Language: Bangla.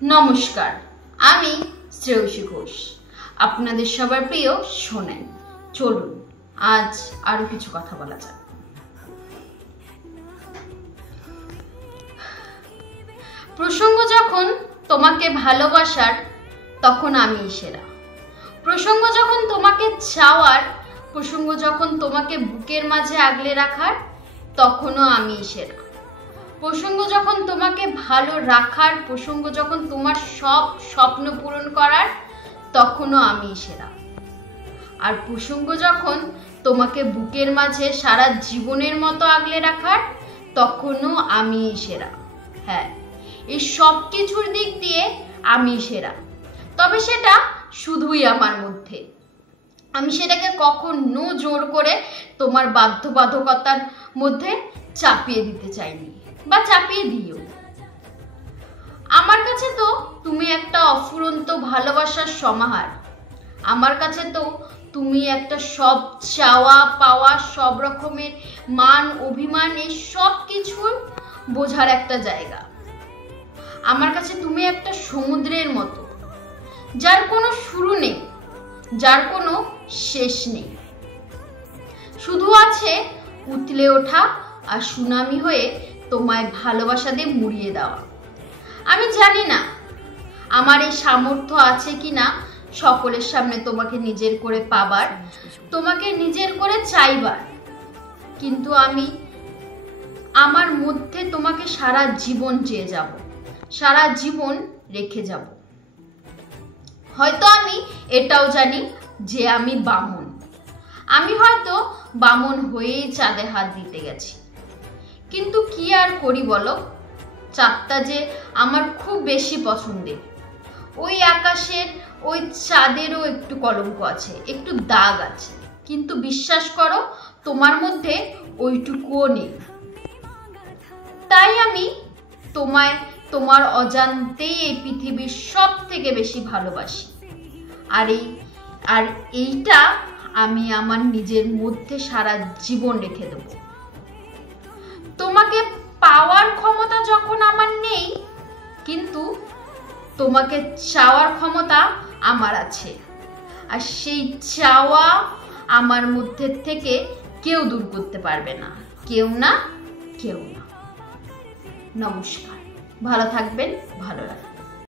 নমস্কার, আমি শ্রেয়সী ঘোষ, আপনাদের সবার প্রিয় শোনেন। চলুন আজ আরো কিছু কথা বলা যাক। প্রসঙ্গ যখন তোমাকে ভালোবাসার, তখন আমি সেরা। প্রসঙ্গ যখন তোমাকে চাওয়ার, প্রসঙ্গ যখন তোমাকে বুকের মাঝে আগলে রাখার, তখনও আমি সেরা। প্রসঙ্গ যখন তোমাকে ভালো রাখার, প্রসঙ্গ যখন তোমার সব স্বপ্ন পূরণ করার, তখনও আমি সেরা। আর প্রসঙ্গ যখন তোমাকে বুকের মাঝে সারা জীবনের মতো আগলে রাখার, তখনও আমি সেরা। হ্যাঁ, এই সব কিছুর দিক দিয়ে আমি সেরা। তবে সেটা শুধুই আমার মধ্যে। আমি সেটাকে কখনো জোর করে তোমার বাধ্যবাধকতার মধ্যে চাপিয়ে দিতে চাইনি, বা চাপিয়ে দিও। আমার কাছে তো তুমি একটা অফুরন্ত ভালোবাসার সমাহার। আমার কাছে তো তুমি একটা সব চাওয়া পাওয়া, সব রকমের মান অভিমান, এই সব কিছুর বোঝার একটা জায়গা। আমার কাছে তুমি একটা সমুদ্রের মতো, যার কোনো শুরু নেই, যার কোনো শেষ নেই। শুধু আছে উতলে ওঠা আর সুনামি হয়ে তোমায় ভালোবাসা দিয়ে মুড়িয়ে দেওয়া। আমি জানি না আমার এই সামর্থ্য আছে কিনা সকলের সামনে তোমাকে নিজের করে পাবার, তোমাকে নিজের করে চাইবার, কিন্তু আমি আমার মধ্যে তোমাকে সারা জীবন চেয়ে যাব, সারা জীবন রেখে যাব। হয়তো আমি এটাও জানি যে আমি বামন। আমি হয়তো বামন হয়েই চাঁদে হাত দিতে গেছি, কিন্তু কি আর করি বলো, চাঁদটা যে আমার খুব বেশি পছন্দের। ওই আকাশের ওই চাঁদেরও একটু কলঙ্ক আছে, একটু দাগ আছে, কিন্তু বিশ্বাস করো তোমার মধ্যে ওইটুকুও নেই। তাই আমি তোমায় তোমার অজান্তেই এই পৃথিবীর সব থেকে বেশি ভালোবাসি। আর এইটা আমি আমার নিজের মধ্যে সারা জীবন রেখে দেব। তোমাকে পাওয়ার ক্ষমতা যখন আমার নেই, কিন্তু তোমাকে চাওয়ার ক্ষমতা আমার আছে। আর সেই চাওয়া আমার মধ্যে থেকে কেউ দূর করতে পারবে না, কেউ না, কেউ না। নমস্কার, ভালো থাকবেন, ভালো রাখবেন।